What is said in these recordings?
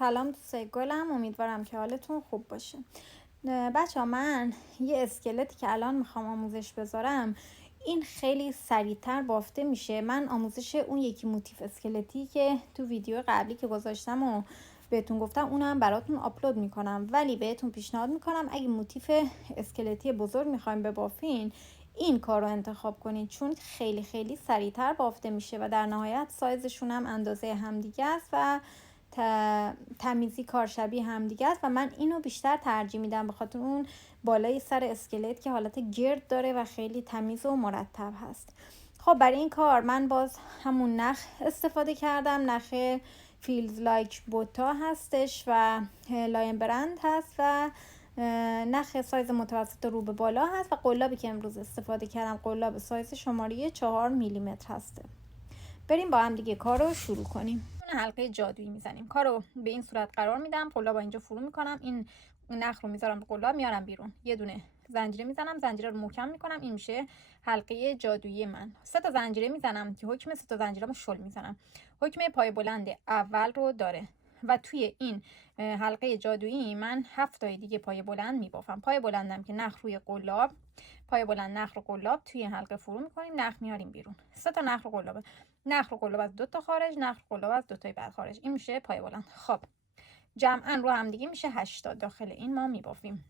سلام دوستای گلم، امیدوارم که حالتون خوب باشه. بچه ها، من یه اسکلتی که الان میخوام آموزش بذارم این خیلی سریعتر بافته میشه. من آموزش اون یکی موتیف اسکلتی که تو ویدیو قبلی که گذاشتم و بهتون گفتم اونم براتون آپلود میکنم، ولی بهتون پیشنهاد میکنم اگه موتیف اسکلتی بزرگ میخوایم ببافین این کار رو انتخاب کنید، چون خیلی خیلی سریعتر بافته میشه و در نهایت سایزشون هم اندازه همدیگه است و تمیزی کار شبیه همدیگه است و من اینو بیشتر ترجیح میدم به خاطر اون بالای سر اسکلت که حالت گرد داره و خیلی تمیز و مرتب هست. خب برای این کار من باز همون نخ استفاده کردم. نخ فیلز لایک بوتا هستش و لاین برند هست و نخ سایز متوسط رو به بالا هست و قلابی که امروز استفاده کردم قلاب سایز شماره 4 میلیمتر هسته. بریم با هم دیگه کار رو شروع کنیم. حلقه جادویی میزنیم. کارو به این صورت قرار میدم، قلاب اینجا فرو میکنم، این نخ رو میذارم به قلاب، میارم بیرون، یه دونه زنجیره میزنم، زنجیره رو محکم میکنم، این میشه حلقه جادویی من. 3 تا زنجیره میزنم که حکم 3 تا زنجیرمو شل میزنم. حکم پای بلند اول رو داره و توی این حلقه جادویی من 7 تای دیگه پای بلند میبافم. پای بلندم که نخ روی قلاب، پای بلند نخ رو قلاب توی حلقه فرو میکنیم، نخ میاریم بیرون. 3 تا نخ رو قلاب، نخ رو قلاب از 2 تا خارج، نخ رو قلاب از 2 تای بعد خارج، این میشه پای بلند. خب جمعا رو هم دیگه میشه 8 تا داخل این ما میبافیم.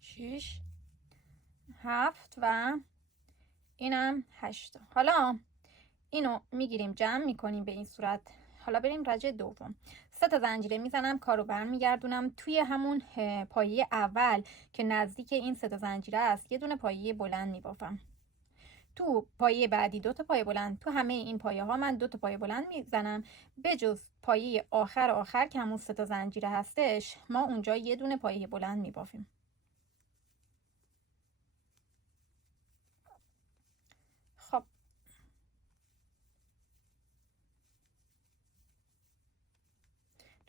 6 7 و اینم 8 تا. حالا اینو میگیریم جمع میکنیم به این صورت. حالا بریم رجه دوم. 3 تا زنجیره میزنم، کارو برمیگردونم توی همون پایه اول که نزدیک این 3 تا زنجیره است، یه دونه پایه بلند میبافم. تو پایه بعدی 2 تا پایه بلند، تو همه این پایه ها من 2 تا پایه بلند میزنم، بجز پایه آخر که همون 3 تا زنجیره هستش ما اونجا یه دونه پایه بلند میبافیم. خب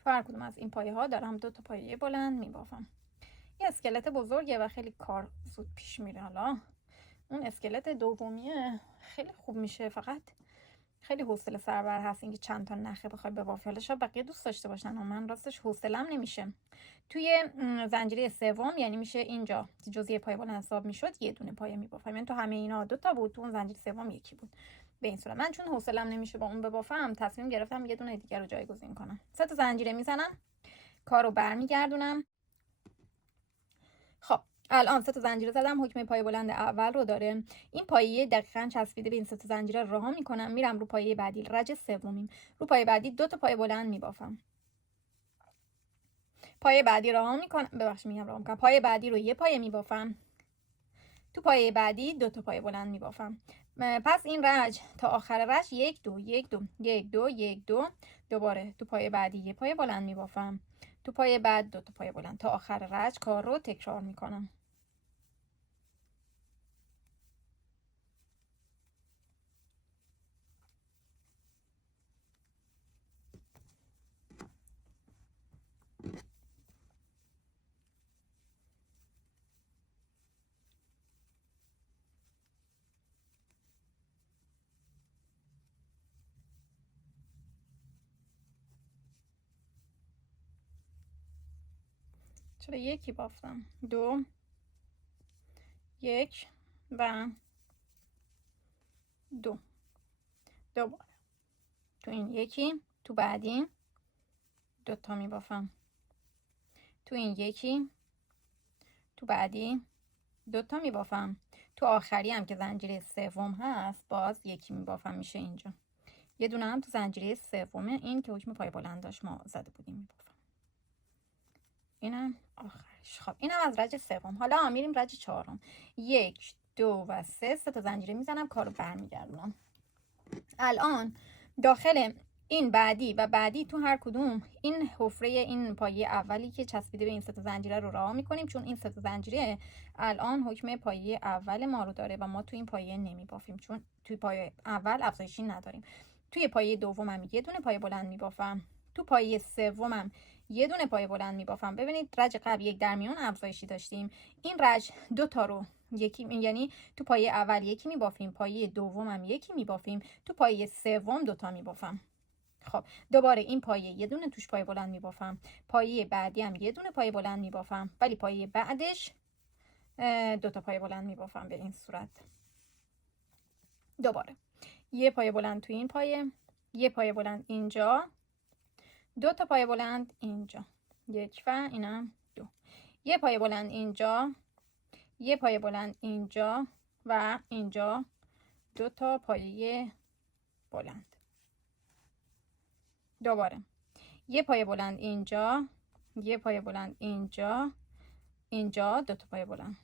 تو هر کدوم از این پایه ها دارم 2 تا پایه بلند میبافم. یه اسکلت بزرگه و خیلی کار زود پیش میره. حالا اون اسکلت دومیه خیلی خوب میشه، فقط خیلی حوصله سربر هست اینکه چند تا نخه بخوای ببافی. حالا شاید بقیه دوست داشته باشن و من راستش حوصله‌ام نمیشه. توی زنجیره سوم یعنی میشه اینجا جزئی پای بلند حساب میشد یه دونه پایه میبافم، یعنی تو همه اینا 2 تا بود، تو اون زنجیره سوم یکی بود. به این صورت من چون حوصله‌ام نمیشه با اون ببافم تصمیم گرفتم یه دونه دیگه رو جایگزین کنم. 3 تا زنجیره میزنم، کارو برمیگردونم. خب الان 3 تا زنجیره زدم، حکم پای بلند اول رو داره. این پایه دقیقاً چسبیده به این 3 تا زنجیره رها میکنم، میرم رو پایه بعدی، رج سومیم، رو پایه بعدی 2 تا پای بلند میبافم. پایه بعدی رها میکنم، پایه بعدی رو یه پایه میبافم، تو پایه بعدی 2 تا پای بلند میبافم. پس این رج تا آخر رج 1 2 1 2 1 2 1 2، دوباره تو پایه بعدی یه پای بلند میبافم، تو پایه بعد 2 تا پای بلند، تا آخر رج کار رو تکرار میکنم. چرا یکی بافتم؟ 2 1 و 2. دوباره تو این یکی، تو بعدی 2 تا میبافم، تو این یکی، تو بعدی 2 تا میبافم، تو آخری هم که زنجیره سوم هست باز یکی میبافم، میشه اینجا یه دونه هم تو زنجیره سومه، این که حکم پای بلند داشت ما زده بودیم میبافم. اینم آخرش. خب اینم از رج سوم. حالا میریم رج چهارم. 1 2 و 3 تا زنجیره میزنم، کارو برمیگردونم. الان داخل این بعدی و بعدی تو هر کدوم این حفره این پایه اولی که چسبیده به این 3 تا زنجیره رو رها میکنیم، چون این 3 تا زنجیره الان حکم پایه اول ما رو داره و ما تو این پایه نمیبافیم، چون توی پایه اول افزایشی نداریم. توی پایه دومم یه دونه پایه بلند میبافم، تو پایه سومم یه دونه پایه بلند میبافم. ببینید رج قبل یک درمیان افزایشی داشتیم، این رج 2 تا رو یکی، یعنی تو پایه اول یکی میبافیم، پایه دومم یکی میبافیم، تو پایه سوم 2 تا میبافم. خب دوباره این پایه یه دونه توش پایه بلند میبافم، پایه بعدی هم یه دونه پایه بلند میبافم، ولی پایه بعدش 2 تا پایه بلند میبافم به این صورت. دوباره یه پایه بلند تو این پایه، یه پایه بلند اینجا، 2 تا پایه بلند اینجا، 1 و اینم 2، یه پایه بلند اینجا، یه پایه بلند اینجا و اینجا، 2 تا پایه بلند. دوباره یه پایه بلند اینجا، یه پایه بلند اینجا، اینجا 2 تا پایه بلند.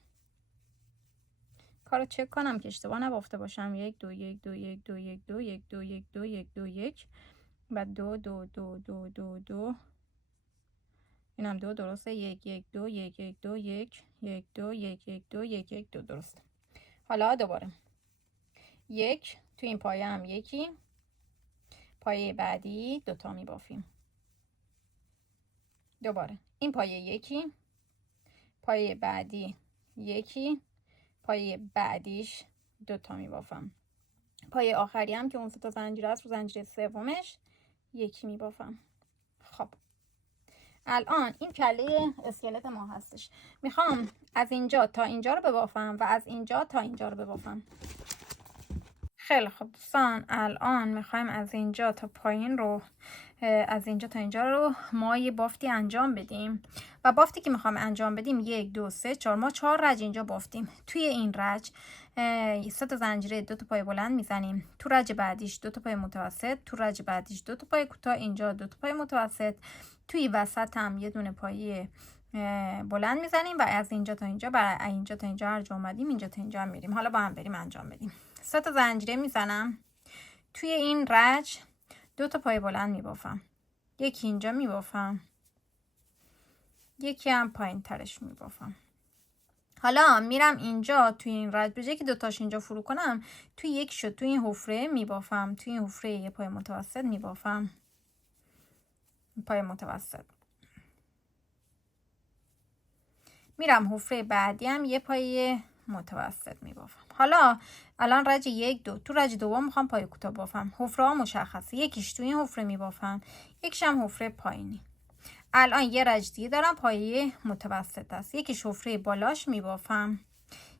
کارو چک کنم که اشتباه نبافته باشم. 1 2 1 2 1 2 1 2 1 2 1 2 1 2 1 و 2 2 2 2 2 2 اینم 2 درسته. 1 1 2 1 1 2 1 1 2 1 1 2 1 1 2 درسته. حالا دوباره 1 تو این پایه هم یکی، پایه بعدی 2 تا میبافیم. دوباره این پایه یکی، پایه بعدی یکی، پایه بعدیش 2 تا میبافم. پایه آخری هم که اون 3 تا زنجیر است رو زنجیره سومش یکی میبافم. خب الان این کله اسکلت ما هستش. میخوام از اینجا تا اینجا رو ببافم و از اینجا تا اینجا رو ببافم. خیلی خب دوستان، الان میخوایم از اینجا تا پایین رو، از اینجا تا اینجا رو ما یه بافتی انجام بدیم و بافتی که میخوام انجام بدیم 1 2 3 4، ما 4 رج اینجا بافتیم. توی این رج 3 تا زنجیره 2 تا پای بلند میزنیم، تو رج بعدیش 2 تا پای متوسط، تو رج بعدیش 2 تا پای کوتاه، اینجا 2 تا پای متوسط، توی وسط هم یه دونه پایه بلند میزنیم و از اینجا تا اینجا، برای اینجا تا اینجا هر جا اومدیم اینجا تا اینجا هم میریم. حالا با هم بریم انجام بدیم. 3 تا زنجیره میزنم، توی این رج 2 تا پای بلند میبافم، یکی اینجا میبافم، یکی هم پایین ترش میبافم. حالا میرم اینجا توی این رج، به جای که 2 تاش اینجا فرو کنم، توی یک شد توی این حفره میبافم، توی این حفره یه پای متوسط میبافم، پای متوسط. میرم حفره بعدی هم یه پای متوسط میبافم. حالا الان رج 1 2، تو رج دوم میخوام پای کوتاه بافم. حفره ها مشخصه، یکیش تو این حفره میبافم، یکیش هم حفره پایینی. الان یه رج دیگه دارم پایه متوسط است، یکیش حفره بالاش میبافم،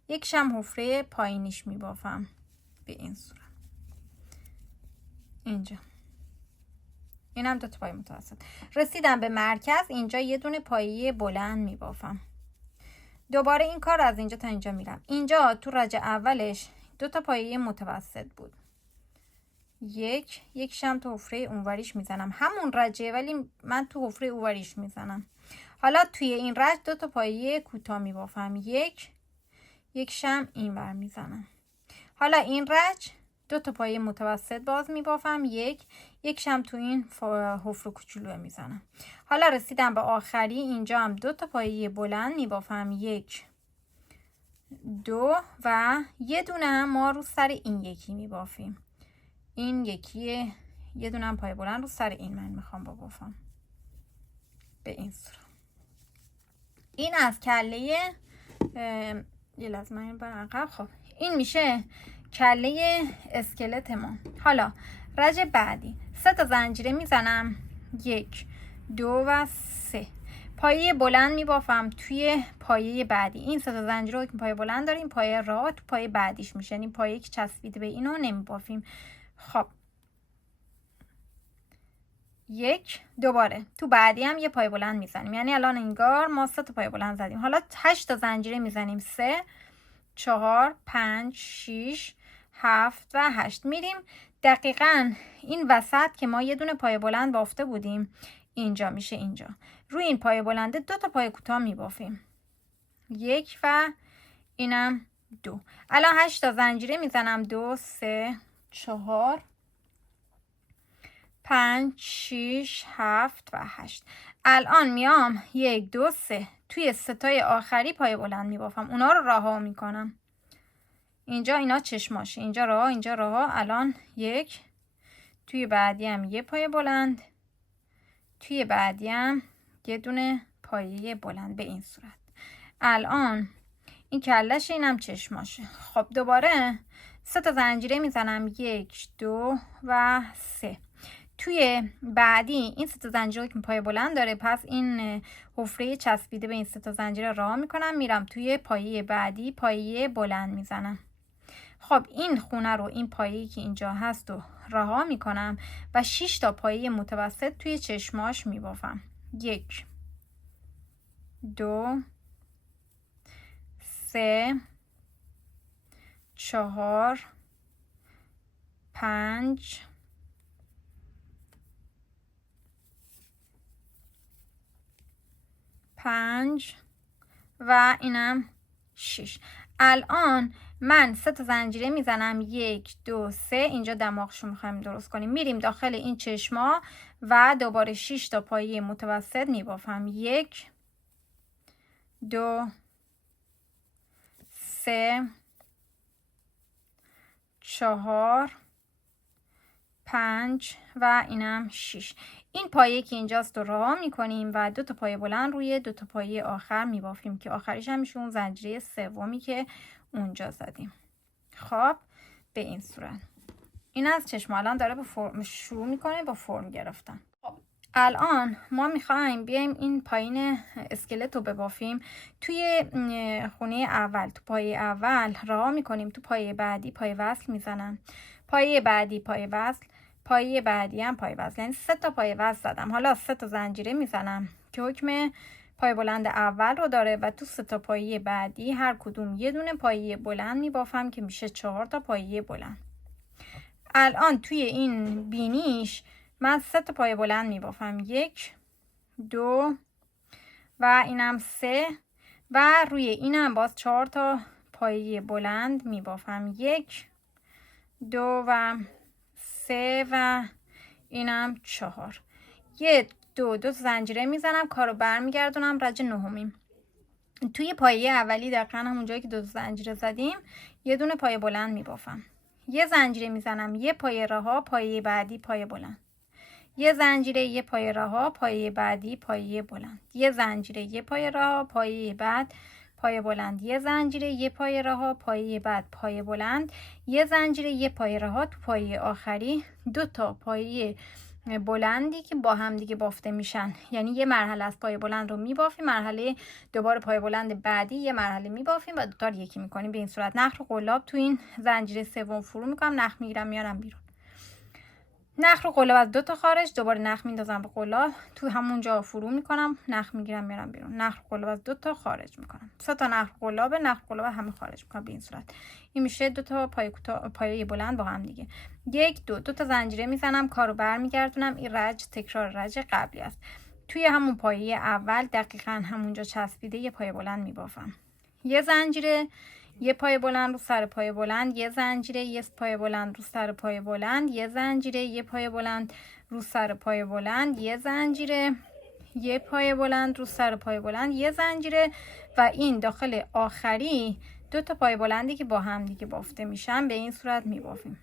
یکیش هم حفره پایینیش میبافم به این صورت. اینجا اینم 2 تا پای متوسط. رسیدم به مرکز، اینجا یه دونه پایه بلند میبافم. دوباره این کار از اینجا تا اینجا میرم. اینجا تو رج اولش 2 تا پایه متوسط بود، یکیش هم تو حفره اونوریش میزنم، همون رجه ولی من تو حفره اونوریش میزنم. حالا توی این رج 2 تا پایه کوتاه میبافم، یکیش هم اینور میزنم. حالا این رج 2 تا پایه متوسط باز میبافم، یکیش هم تو این حفره کوچولو میزنم. حالا رسیدم به آخری، اینجا هم 2 تا پایه بلند میبافم، 1 2 و یه دونه هم ما رو سر این یکی میبافیم. این یکیه، یه دونه هم پای بلند رو سر این من میخوام بافم به این صورت. این از کله یه لازمه این برقب. خب این میشه کله اسکلت ما. حالا رج بعدی 3 تا زنجیره میزنم، 1 2 و 3 پایه بلند میبافم توی پایه بعدی. این 3 تا زنجیره که پایه بلند داریم، پایه راه تو پایه بعدیش میشه، یعنی پایه که چسبیده به اینو نمیبافیم. خب 1 دوباره تو بعدی هم یه پای بلند میزنیم، یعنی الان انگار ما 3 تا پای بلند زدیم. حالا 8 تا زنجیره میزنیم، 3 4 5 6 7 و 8 میریم دقیقاً این وسط که ما یه دونه پای بلند بافته بودیم اینجا میشه. اینجا روی این پای بلنده 2 تا پای کوتاه میبافیم، 1 و اینم 2. الان 8 تا زنجیره میزنم، 2 3 4 5 6 7 و 8. الان میام 1 2 3 توی ستای آخری پای بلند میبافم، اونا رو رها میکنم. اینجا اینا چشماشه، اینجا راه، اینجا راه. الان 1 توی بعدی هم یه پای بلند، توی بعدی هم یه دونه پایه بلند به این صورت. الان این کلش، اینم چشماشه. خب دوباره 3 تا زنجیره میزنم، 1 2 و 3 توی بعدی این 3 تا زنجیره که پایه بلند داره، پس این حفره چسبیده به این 3 تا زنجیره رها میکنم، میرم توی پایه بعدی پایه بلند میزنم. خب این خونه رو، این پایه‌ای که اینجا هست رو رها میکنم و 6 تا پایه متوسط توی چشماش میبافم. 1 2 3 4 5 و اینم 6. الان من 3 تا زنجیره میزنم، 1 2 3. اینجا دماغشو میخوایم درست کنیم، میریم داخل این چشما و دوباره 6 تا پایه متوسط میبافم. 1 2 3 4 5 و اینم 6. این پایه که اینجاست رو رها میکنیم و 2 تا پایه بلند روی 2 تا پایه آخر میبافیم که آخریش هم میشه اون زنجیره سومی که اونجا زدیم. خب به این صورت این از چشم الان داره به فرم شروع میکنه با فرم گرفتن. خب الان ما میخوایم بیایم این پایین اسکلت رو ببافیم. توی خونه اول تو پایه اول رها میکنیم، تو پایه بعدی پایه وصل میزنم، پایه بعدی پایه وصل، پایه بعدی هم پایه وصل، یعنی 3 تا پایه وصل زدم. حالا 3 تا زنجیره میزنم که حکم پایه بلند اول رو داره و تو 3 تا پایه بعدی هر کدوم یه دونه پایه بلند میبافم که میشه 4 تا پایه بلند. الان توی این بینیش من 3 تا پایه بلند میبافم، 1 2 و اینم 3 و روی اینم باز 4 تا پایه بلند میبافم، 1 2 و 3 و اینم 4. 1 2 تا زنجیره میزنم، کارو برمیگردونم رج نهمیم. توی پایه اولی دقیقا همون جایی که 2 زنجیره زدیم یه دونه پایه بلند میبافم، یه زنجیره میزنم، یه پایه رها، پایه بعدی پایه بلند، یه زنجیره، یه پایه رها، پایه بعدی پایه بلند، یه زنجیره، یه پایه رها، پایه بعد پایه بلند، یه زنجیره، یه پایه رها، پایه بعد پایه بلند، یه زنجیره، یه پایه رها، تو پایه آخری 2 تا پایه بلندی که با هم دیگه بافته میشن، یعنی یه مرحله از پایه بلند رو میبافیم، مرحله دوباره پایه بلند بعدی یه مرحله میبافیم و دوتا رو یکی میکنیم. به این صورت نخ و قلاب تو این زنجیره سوم فرو میکنم، نخ میگیرم میارم بیرون، نخ رو قلاب از 2 تا خارج، دوباره نخ میندازم به قلاب تو همونجا فرو میکنم، نخ میگیرم میارم بیرون، نخ رو قلاب از 2 تا خارج میکنم، 3 تا نخ قلاب، نخ قلاب همه خارج میکنم. به این صورت این میشه 2 تا پایه بلند با هم دیگه. 1 2 تا زنجیره میزنم، کارو برمیگردونم. این رج تکرار رج قبلی است. توی همون پایه اول دقیقاً همونجا چسبیده یه پایه بلند میبافم، یه زنجیره، یه پایه بلند رو سر پایه بلند، یه زنجیره، یه پایه بلند رو سر پایه بلند، یه زنجیره، یه پایه بلند رو سر پایه بلند، یه زنجیره، یه پایه بلند رو سر پایه بلند، یه زنجیره و این داخل آخری 2 تا پایه بلندی که با هم دیگه بافته میشن. به این صورت میبافیم.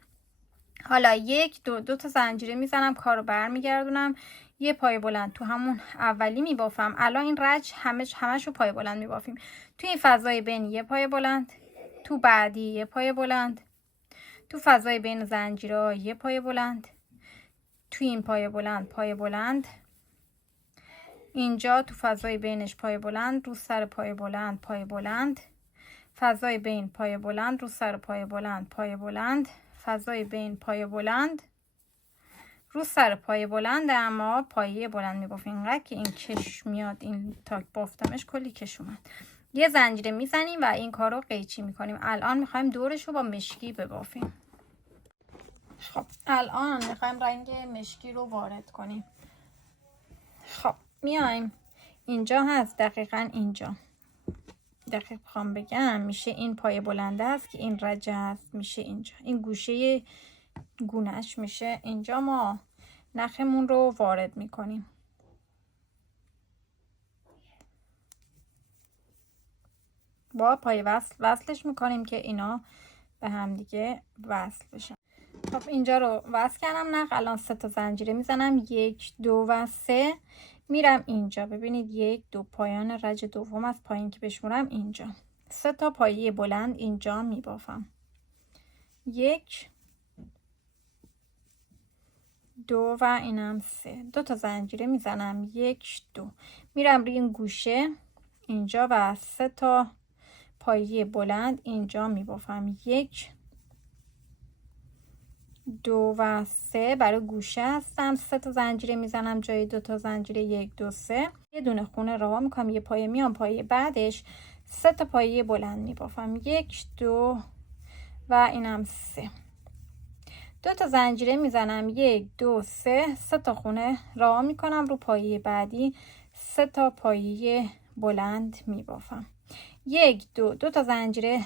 حالا 1 2 تا زنجیره میزنم، کارو برمیگردونم، یه پایه بلند تو همون اولی میبافم. الان این رج همشو پایه بلند میبافیم. تو این فضای بین یه پایه بلند، تو بعدی یه پایه بلند، تو فضای بین زنجیره یه پایه بلند، تو این پایه بلند، اینجا تو فضای بینش پایه بلند، رو سر پایه بلند، فضای بین پایه بلند، رو سر پایه بلند، فضای بین پایه بلند، رو سر پایه بلند، اما پایه بلند میبافیم اینقدر که این کش میاد. این تا بافتمش کلی کش اومد. یه زنجیره میزنیم و این کار رو قیچی میکنیم. الان میخوایم دورش رو با مشکی ببافیم. خب الان میخوایم رنگ مشکی رو وارد کنیم. خب میایم اینجا هست، دقیقاً اینجا دقیق بخوام بگم میشه این پایه بلنده است که این رجه هست، میشه اینجا این گوشه گونهش میشه اینجا. ما نخمون رو وارد میکنیم. با پای وصلش میکنیم که اینا به هم دیگه وصل بشن. خب اینجا رو وصل کردم نخ. الان 3 تا زنجیره میزنم، 1 2 و 3. میرم اینجا، ببینید 1 2 پایان رج دوم از پایین که بشمورم اینجا 3 تا پایه بلند اینجا میبافم. 1 2 و اینم 3. 2 تا زنجیره میزنم 1 2. میرم روی این گوشه اینجا و 3 تا پایه بلند اینجا میبافم. 1 2 و 3 برای گوشه هستم. 3 تا زنجیره میزنم جای 2 تا زنجیره 1 2 3. یه دونه خونه رها میکنم، یه پایه میام، پایه بعدش 3 تا پایه بلند میبافم. 1 2 و اینم 3. 2 تا زنجیره میزنم 1 2 3. 3 تا خونه رها میکنم، رو پایه بعدی 3 تا پایه بلند میبافم. 1 2 2 تا زنجیره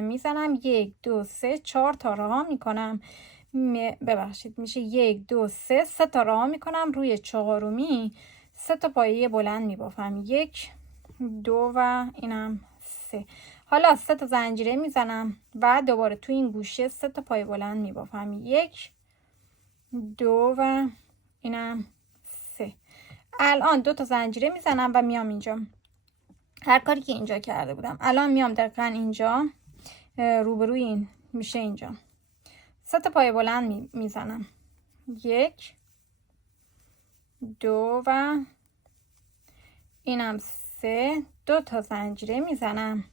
میزنم 1 2 3. 4 تا رها میکنم، ببخشید میشه 1 2 3. 3 تا رها میکنم، روی چهارمی 3 تا پایه بلند میبافم. 1 2 و اینم 3. حالا 3 تا زنجیره میزنم و دوباره تو این گوشه 3 تا پایه بلند میبافم. 1 2 و اینم 3. الان 2 تا زنجیره میزنم و میام اینجا، هر کاری که اینجا کرده بودم الان میام دقیقا اینجا روبروی این میشه اینجا 3 تا پایه بلند میزنم. 1 2 و اینم 3. 2 تا زنجیره میزنم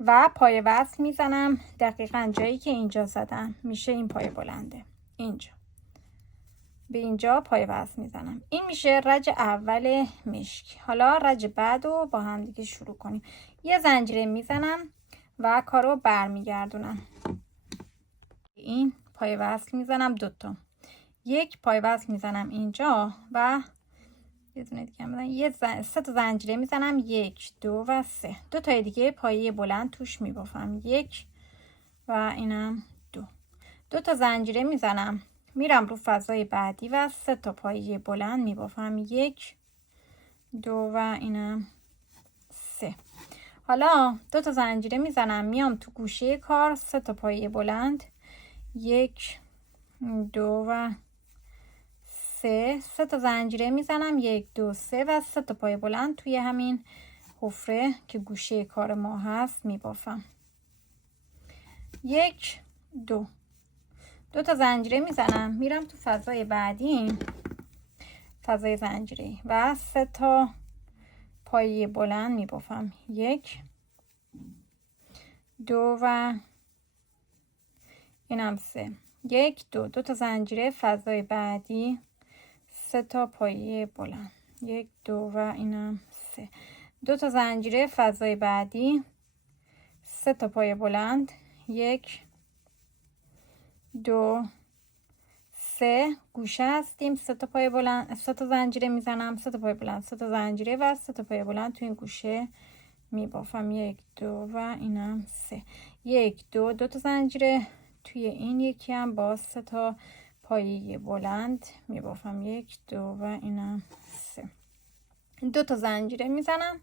و پایه وصل میزنم دقیقا جایی که اینجا زدم میشه این پایه بلنده. اینجا به اینجا پایه وصل میزنم. این میشه رج اول مشک. حالا رج بعد رو با هم دیگه شروع کنیم. یه زنجیره میزنم و کارو برمیگردونم. این پایه وصل میزنم 2 تا. 1 پایه وصل میزنم اینجا و یه دونه دیگه میزنم. 3 تا زنجیره میزنم 1 2 و 3. 2 تا دیگه پایه بلند توش میبافم. 1 و اینم 2. 2 تا زنجیره میزنم، میرم رو فضای بعدی و 3 تا پایه بلند میبافم. 1 2 و اینم 3. حالا 2 تا زنجیره میزنم، میام تو گوشه کار 3 تا پایه بلند 1 2 و 3. 3 تا زنجیره میزنم 1 2 3 و 3 تا پایه بلند توی همین حفره که گوشه کار ما هست میبافم. 1 2. 2 تا زنجیره میزنم، میرم تو فضای بعدی، فضای زنجیره و 3 تا پایه بلند میبافم. 1 2 و اینم 3. 1 2. 2 تا زنجیره فضای بعدی 3 تا پایه بلند. 1 2 و اینم 3. 2 تا زنجیره فضای بعدی 3 تا پایه بلند. 1 2 3. گوشه هستیم 3 تا پایه بلند، 3 تا زنجیره میزنم، 3 تا پایه بلند، 3 تا زنجیره و 3 تا پایه بلند تو این گوشه میبافم. 1 2 و اینم 3. 1 2. 2 تا زنجیره توی این یکی هم با 3 تا پایه بلند میبافم. 1 2 و اینم 3. 2 تا زنجیره میزنم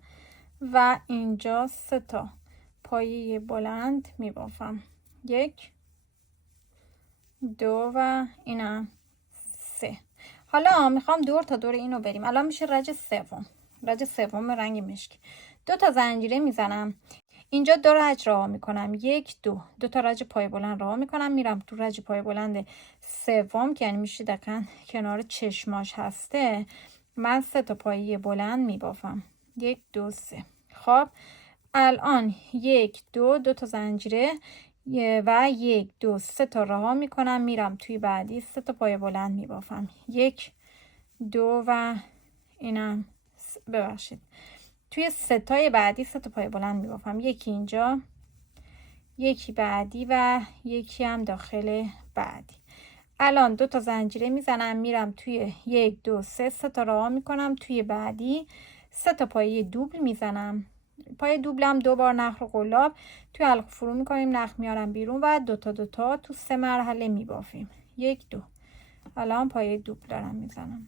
و اینجا 3 تا پایه بلند میبافم. 1 2 و اینم 3. حالا میخوام دور تا دور اینو بریم. الان میشه رج سوم، رج سوم رنگ مشکی. 2 تا زنجیره میزنم اینجا، 2 رج رها میکنم. 1 2. 2 تا رج پای بلند رها میکنم، میرم تو رج پای بلند سوم که یعنی میشه دقیقاً کنار چشماش هسته، من 3 تا پایه بلند میبافم. 1 2 3. خب الان 1 2. 2 تا زنجیره و 1 2 3 تا رها میکنم، میرم توی بعدی 3 تا پایه بلند میبافم. 1 2 و اینم ببخشید توی 3 تای بعدی 3 تا پایه بلند میبافم. یکی اینجا، یکی بعدی و یکی هم داخل بعدی. الان 2 تا زنجیره میزنم، میرم توی 1 2 3. 3 تا رها میکنم، توی بعدی 3 تا پایه دوبل میزنم. پای دوبلم 2 بار نخ و قلاب توی حلقه فرو میکنیم، نخ میارم بیرون و 2 تا 2 تا تو 3 مرحله میبافیم. 1 2. الان پای دوبل دارم میزنم.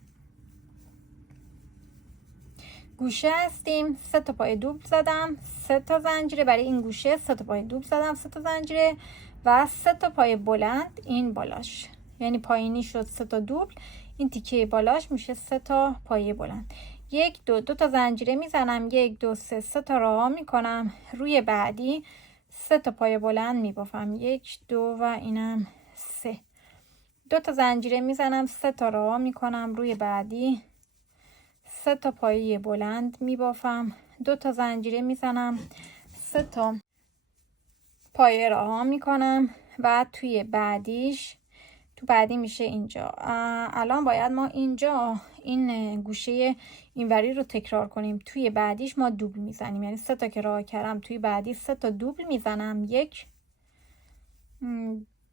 گوشه هستیم 3 تا پای دوبل زدم، 3 تا زنجیره برای این گوشه، 3 تا پای دوبل زدم، 3 تا زنجیره و 3 تا پای بلند این بالاش، یعنی پایینی شد 3 تا دوبل، این تیکه بالاش میشه 3 تا پایه بلند. 1 2. 2 تا زنجیره میزنم، 1 2 3. 3 تا رها میکنم، روی بعدی 3 تا پایه بلند میبافم. 1 2 و اینم 3. 2 تا زنجیره میزنم، 3 تا راه میکنم روی بعدی، 3 تا پایه بلند میبافم، 2 تا زنجیره میزنم، 3 تا پایه راه میکنم و توی بعدیش، تو بعدی میشه اینجا. الان باید ما اینجا این گوشه اینوری رو تکرار کنیم. توی بعدیش ما دوبل میزنیم، یعنی 3 تا که راه کردم توی بعدی 3 تا دوبل میزنم. 1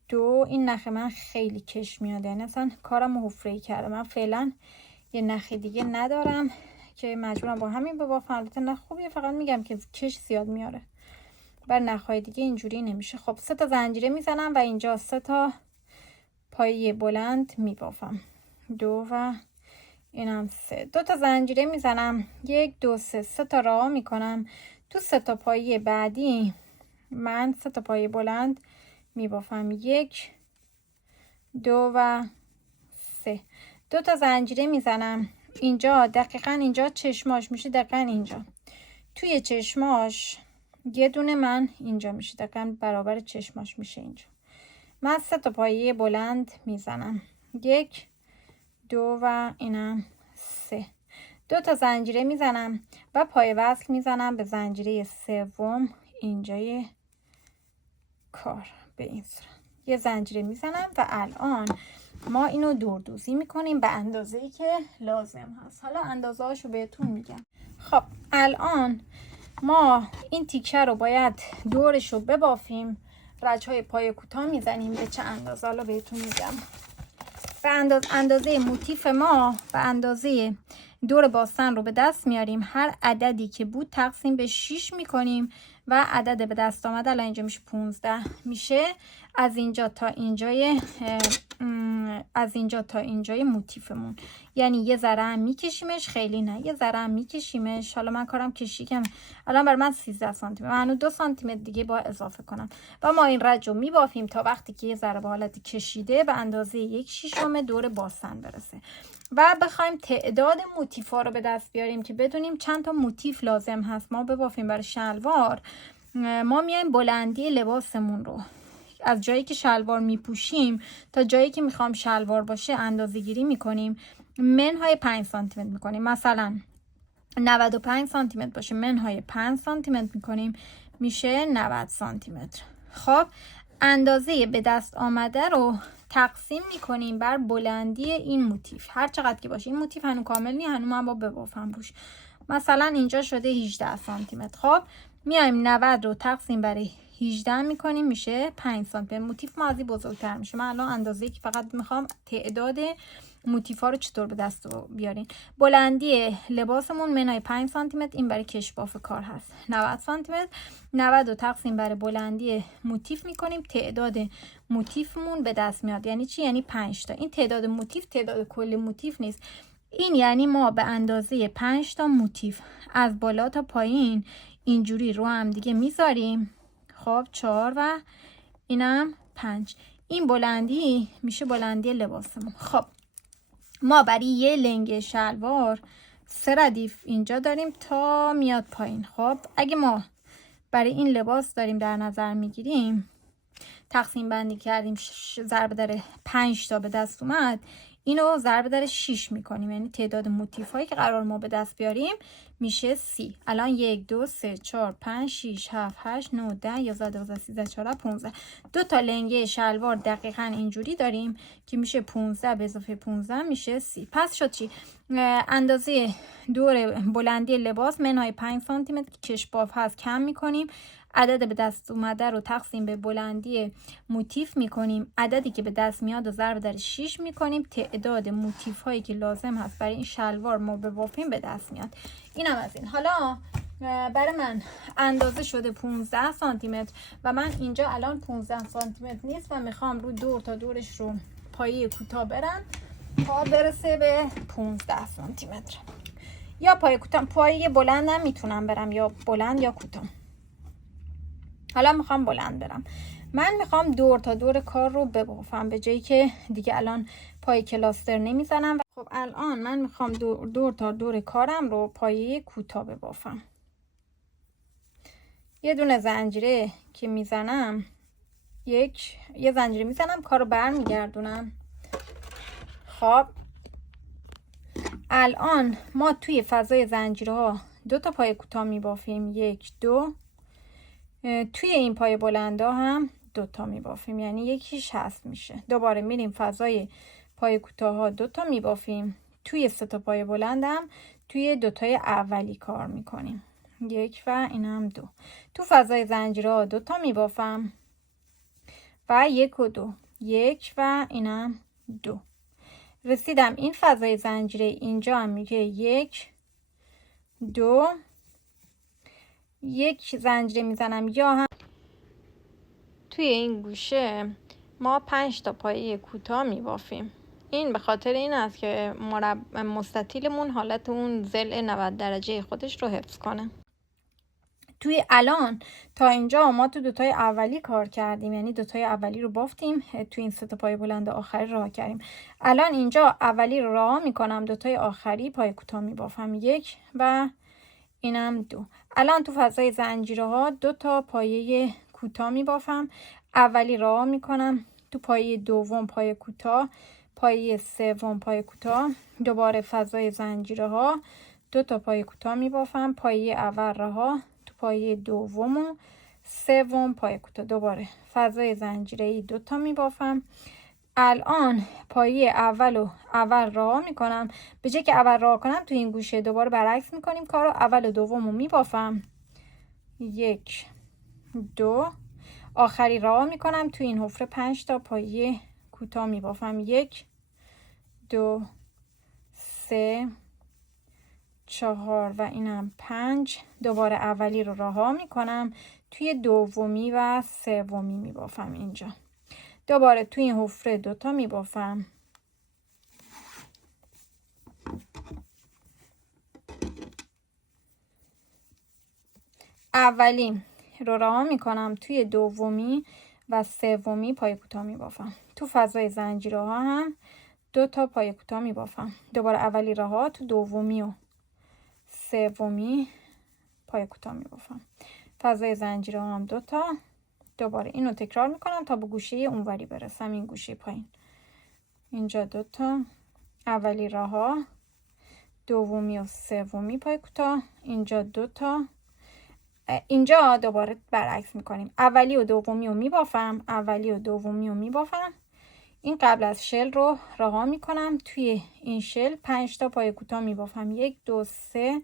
2. این نخ من خیلی کش میاد، یعنی اصلا کارم حفره‌ای کرده. من فعلا یه نخ دیگه ندارم که مجبورم با همین ببافم. البته نخ خوبیه، فقط میگم که کش زیاد میاره، بر نخهای دیگه اینجوری نمیشه. خب 3 تا زنجیره میزنم و اینجا 3 تا پایه بلند میبافم. 2 و اینم 3. 2 تا زنجیره میزنم، 1 2 3 تا راه میکنم. تو 3 تا پایه بعدی من 3 تا پایه بلند میبافم. 1 2 و 3. 2 تا زنجیره میزنم اینجا، دقیقا اینجا چشماش میشه، دقیقا اینجا توی چشماش یه دونه من اینجا میشه، دقیقا برابر چشماش میشه اینجا. من 3 تا پایه بلند میزنم، 1 2 و اینم 3. 2 تا زنجیره میزنم و پای وصل میزنم به زنجیره سوم اینجای کار به این صورت. یه زنجیره میزنم و الان ما اینو دوردوزی میکنیم به اندازه‌ای که لازم هست. حالا اندازه هاشو بهتون میگم. خب الان ما این تیکه رو باید دورش رو ببافیم. رجهای پای کوتاه میزنیم به چه اندازه، حالا بهتون میگم. به اندازه موتیف ما، به اندازه دور باستن رو به دست میاریم. هر عددی که بود تقسیم به 6 میکنیم و عدد به دست آمده الان اینجا میشه 15 میشه. از اینجا تا اینجای موتیفمون، یعنی یه ذره هم میکشیمش، خیلی نه، یه ذره هم میکشیمش. حالا من کارم کشی کم، الان برای من 13 سانتی متر، من 2 سانتی متر دیگه با اضافه کنم و ما این رج رو میبافیم تا وقتی که یه ذره به حالت کشیده به اندازه 1/6 دور باستن برسه و بخوایم تعداد موتیفا رو به دست بیاریم که بدونیم چند تا موتیف لازم هست ما ببافیم برای شلوار. ما میایم بلندی لباسمون رو از جایی که شلوار میپوشیم تا جایی که میخوام شلوار باشه اندازه گیری میکنیم، منهای 5 سانتی متر میکنیم. مثلا 95 سانتی متر باشه، منهای 5 سانتی متر میکنیم، میشه 90 سانتی متر. خب اندازه به دست آمده رو تقسیم میکنیم بر بلندی این موتیف، هر چقدر که باشه. این موتیف هنو کامل نی، هنو من با ببافم روش. مثلا اینجا شده 18 سانتی متر. خب میایم 90 رو تقسیم بر 18 میکنیم، میشه 5 سانتی متر. موتیف ما از این بزرگتر میشه. من الان اندازه‌ای که فقط میخوام تعداد موتیفا رو چطور به دست بیارین. بلندی لباسمون منهای 5 سانتی متر، این برای کش باف کار هست 90 سانتی متر. 90 رو تقسیم بر بلندی موتیف میکنیم، تعداد موتیفمون به دست میاد. یعنی چی؟ یعنی 5 تا. این تعداد موتیف تعداد کل موتیف نیست، این یعنی ما به اندازه 5 تا موتیف از بالا تا پایین اینجوری رو هم دیگه میذاریم. خب 4 و اینم 5. این بلندی میشه بلندی لباسمون. خب ما برای یه لنگ شلوار 3 ردیف اینجا داریم تا میاد پایین. خب اگه ما برای این لباس داریم در نظر میگیریم، تقسیم بندی کردیم، ضرب در 5 تا به دست اومد، اینو ضرب در 6 میکنیم، یعنی تعداد موتیف هایی که قرار ما به دست بیاریم میشه 30. الان 1 2 3 4 5 6 7 8 9 10 11 12 13 14 15. 2 تا لنگه شلوار دقیقاً اینجوری داریم که میشه 15 به اضافه 15 میشه 30. پس شد چی؟ اندازه دور بلندی لباس منهای 5 سانتی متر که کش باف هست کم میکنیم، عدد به دست اومده رو تقسیم به بلندی موتیف میکنیم، عددی که به دست میاد و ضرب در 6 میکنیم، تعداد موتیف هایی که لازم هست برای این شلوار ما ببافیم به دست میاد. اینم از این. حالا برای من اندازه شده 15 سانتی متر و من اینجا الان 15 سانتی متر نیست و میخوام رو دور تا دورش رو پایه کوتاه برم تا برسه به 15 سانتی متر. یا پایه کوتاه، پایه بلندم میتونم برم، یا بلند یا کوتاه. حالا میخوام بلند برم. من میخوام دور تا دور کار رو ببافم به جایی که دیگه الان پای کلاستر نمیزنم. خب الان من میخوام دور تا دور کارم رو پایه کوتاه ببافم. یه دونه زنجیره که میزنم، یه زنجیره میزنم، کار رو برمیگردونم خب الان ما توی فضای زنجیرها 2 تا پای کوتاه میبافیم، 1 2. توی این پای بلندا هم 2 تا میبافیم، یعنی یکیش حذف میشه. دوباره میریم فضای پای کوتاه ها 2 تا میبافیم، توی 3 تا پای بلندم توی 2 تای اولی کار میکنیم، 1 و اینم 2. تو فضای زنجیرها 2 تا میبافم و 1 و 2، 1 و اینم 2. رسیدم این فضای زنجیره، اینجا هم میگه 1 2، 1 زنجیره میزنم، یا هم توی این گوشه ما 5 تا پایه کوتاه میبافیم. این به خاطر این است که مستطیلمون حالت اون ضلع 90 درجه خودش رو حفظ کنه. توی الان تا اینجا ما تو 2 تای اولی کار کردیم، یعنی 2 تای اولی رو بافتیم، توی این 3 تا پای بلند آخری راه کردیم. الان اینجا اولی رو راه میکنم، 2 تای آخری پای کوتاه میبافم، 1 و اینم 2. الان تو فضای زنجیره ها 2 تا پایه کوتاه میبافم، اولی راه میکنم، تو پایه دوم پای کوتاه، پایه سوم پای کوتاه، دوباره فضای زنجیره ها 2 تا پای کوتاه میبافم، پایه اول رها، تو پایه دوم و سوم پای کوتاه، دوباره فضای زنجیره‌ای 2 تا میبافم. الان پایه اول راه میکنم، به جای که اول راه کنم تو این گوشه دوباره برعکس میکنیم کارو، اول و دوم رو میبافم، 1 2. آخری راه میکنم، تو این حفره 5 تا پایه کوتاه میبافم، 1 2 3 4 و اینم 5. دوباره اولی رو رها میکنم، توی دومی و سومی میبافم، اینجا دوباره توی این حفره 2 تا میبافم، اولی رو رها میکنم، توی دومی و سومی پای کوتاه میبافم. تو فضای زنجیره ها هم 2 تا پای کوتاه میبافم، دوباره اولی رها، تو دومی و سومی پای کوتاه میبافم. فضای زنجیره ها هم 2 تا، دوباره اینو تکرار میکنم تا به گوشه اونوری برسم، این گوشه پایین، اینجا 2 تا، اولی رها، دومی و سومی پای کوتاه، اینجا 2 تا. اینجا دوباره برعکس میکنیم، اولی و دومی رو میبافم، اولی و دومی رو میبافم، این قبل از شل رو رها میکنم، توی این شل 5 تا پای کوتاه میبافم، 1 2 3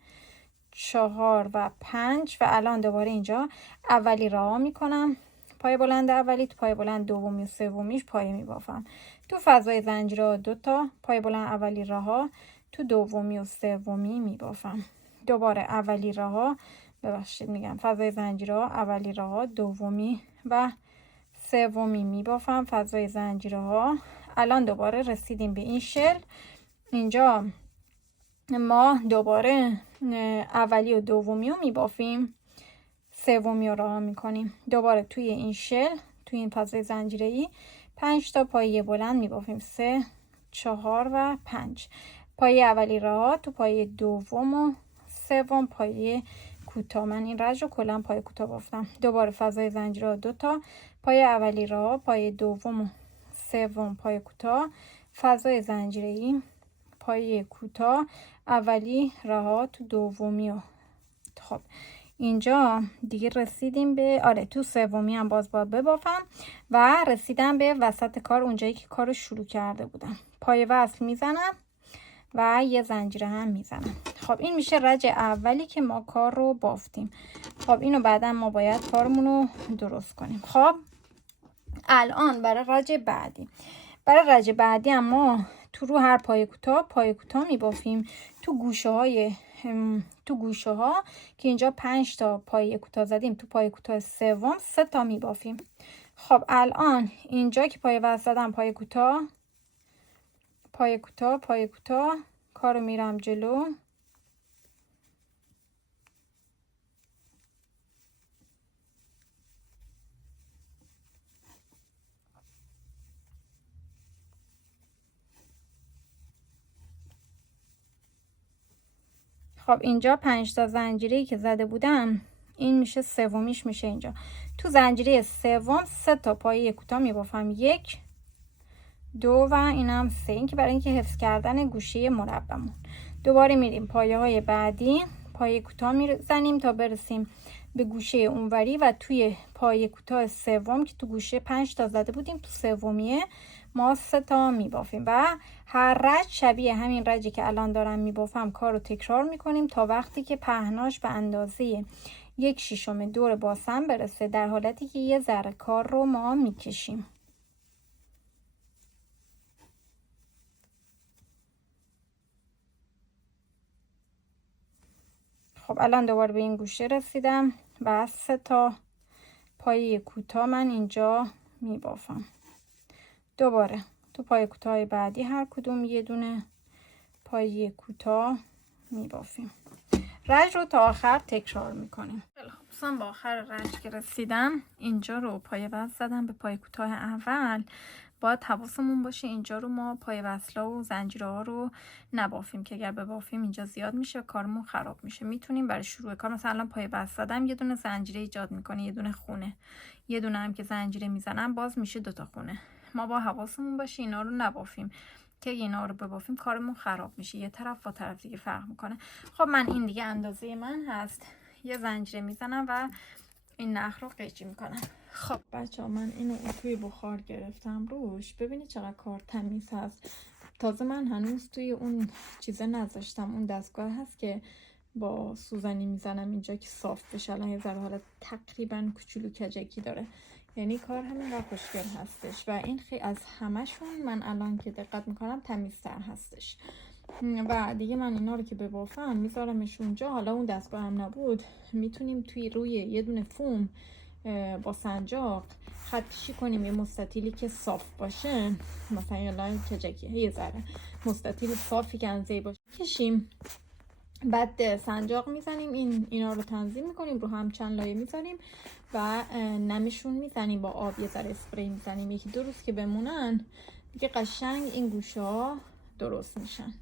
4 و 5. و الان دوباره اینجا اولی رها میکنم، پای بلند اولی، تو پای بلند دومی و سومیش پای میبافم. تو فضای زنجیره 2 تا پای بلند اولی رها، تو دومی و سومی میبافم، دوباره اولی رها، ببخشید میگم فضای زنجیره اولی رها، دومی و سومی میبافم، فضای زنجیره ها. الان دوباره رسیدیم به این شل، اینجا ما دوباره اولی و دومی رو میبافیم، سومی رو رها میکنیم، دوباره توی این شل، توی این فضای زنجیره‌ای 5 تا پایه بلند میبافیم، 3 4 و 5. پایه اولی رها، تو پایه دوم و سوم پایه کوتاه، من این رج رو کلا پایه کوتاه بافتم، دوباره فضای زنجیره 2 تا، پایه اولی رها، پایه دوم و سوم پایه کوتاه، فضای زنجیره‌ای پایه کوتاه، اولی رها، تو دومی و خب اینجا دیگه رسیدیم به تو سومی هم باز باید ببافم و رسیدم به وسط کار، اونجایی که کارو شروع کرده بودم، پای وصل میزنم و یه زنجیره هم میزنم. خب این میشه رج اولی که ما کار رو بافتیم. خب اینو بعدا ما باید کارمون رو درست کنیم. خب الان برای رج بعدی هم ما تو رو هر پای کوتاه میبافیم، تو گوشه ها که اینجا 5 تا پای کوتاه زدیم، تو پای کوتاه سوم 3 تا میبافیم. خب الان اینجا که پای وصل زدم، پای کوتاه کارو میرم جلو، خب اینجا 5 تا زنجیره‌ای که زده بودم، این میشه سومیش میشه اینجا. تو زنجیره سوم 3 تا پایه کوتاه میبافم، 1 2 و اینم 3. این که برای اینکه حفظ کردن گوشه مربعمون. دوباره میریم پایه های بعدی، پایه کوتاه میزنیم تا برسیم به گوشه اونوری و توی پایه کوتاه سوم که تو گوشه 5 تا زده بودیم، تو سومیه ما 3 تا میبافیم و هر رج شبیه همین رجی که الان دارم میبافم کار رو تکرار میکنیم تا وقتی که پهناش به اندازه 1/6 دور باسن برسه، در حالتی که یه ذره کار رو ما میکشیم. خب الان دوباره به این گوشه رسیدم و 3 تا پایه کوتاه من اینجا میبافم. دوباره تو پایه کوتاه بعدی هر کدوم یه دونه پایه کوتاه میبافیم. رج رو تا آخر تکرار میکنیم. خب با آخر رج که رسیدم اینجا رو پایه وصل زدم به پایه کوتاه اول. باید حواسمون باشه اینجا رو ما پایه وصلا و زنجیره ها رو نبافیم که اگر ببافیم اینجا زیاد میشه و کارمون خراب میشه. میتونیم برای شروع کار مثلا پایه وصل زدم یه دونه زنجیره ایجاد میکنه، یه دونه خونه، یه دونه هم که زنجیره میزنم باز میشه 2 تا خونه. ما با حواسمون باشه اینا رو نبافیم که اینا رو ببافیم کارمون خراب میشه، یه طرف با طرف دیگه فرق میکنه. خب من این دیگه اندازه من هست، یه زنجیره میزنم و این نخ رو قیچی میکنم. خب بچه‌ها من اینو توی بخار گرفتم روش، ببینید چقدر کار تمیز هست. تازه من هنوز توی اون چیزه نذاشتم، اون دستگاه هست که با سوزنی میزنم اینجا که صاف بشه. الان یه ذره حالا تقریبا کوچولو کجکی داره، یعنی کار همینقدر خوشگل هستش و این خیلی از همشون من الان که دقت میکنم تمیزتر هستش. و دیگه من اینا رو که ببافم میذارمش اونجا. حالا اون دستگاه هم نبود میتونیم توی روی یه دونه فوم با سنجاق خط کشی کنیم، یه مستطیلی که صاف باشه، مثلا یه لاین کجکی یه ذره مستطیل صافی که انزهی باشه کشیم، بعد سنجاق میزنیم اینا رو تنظیم میکنیم، رو هم چند لایه میزنیم و نمشون میزنیم با آب، یه ذره اسپری میزنیم، 1-2 روز که بمونن دیگه قشنگ این گوشه ها درست میشن.